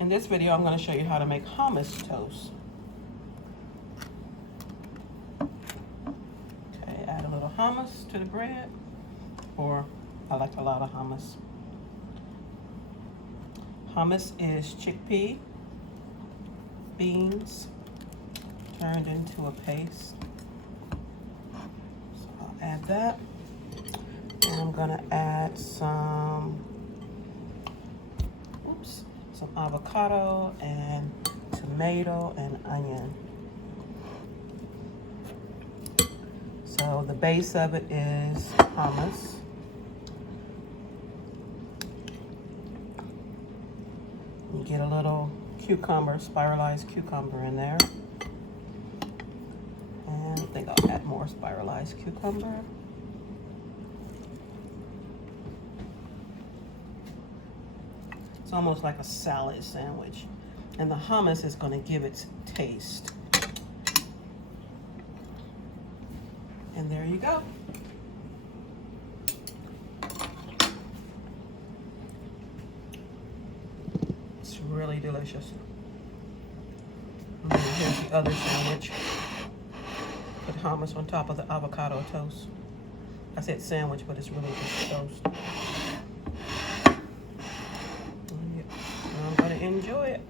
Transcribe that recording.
In this video, I'm going to show you how to make hummus toast. Okay, add a little hummus to the bread, or I like a lot of hummus. Hummus is chickpea, beans, turned into a paste. So I'll add that. And I'm going to add some avocado and tomato and onion. So the base of it is hummus. You get a little cucumber, spiralized cucumber in there. And I think I'll add more spiralized cucumber. It's almost like a salad sandwich. And the hummus is going to give it taste. And there you go. It's really delicious. And then here's the other sandwich. Put hummus on top of the avocado toast. I said sandwich, but it's really just toast. I'm going to enjoy it.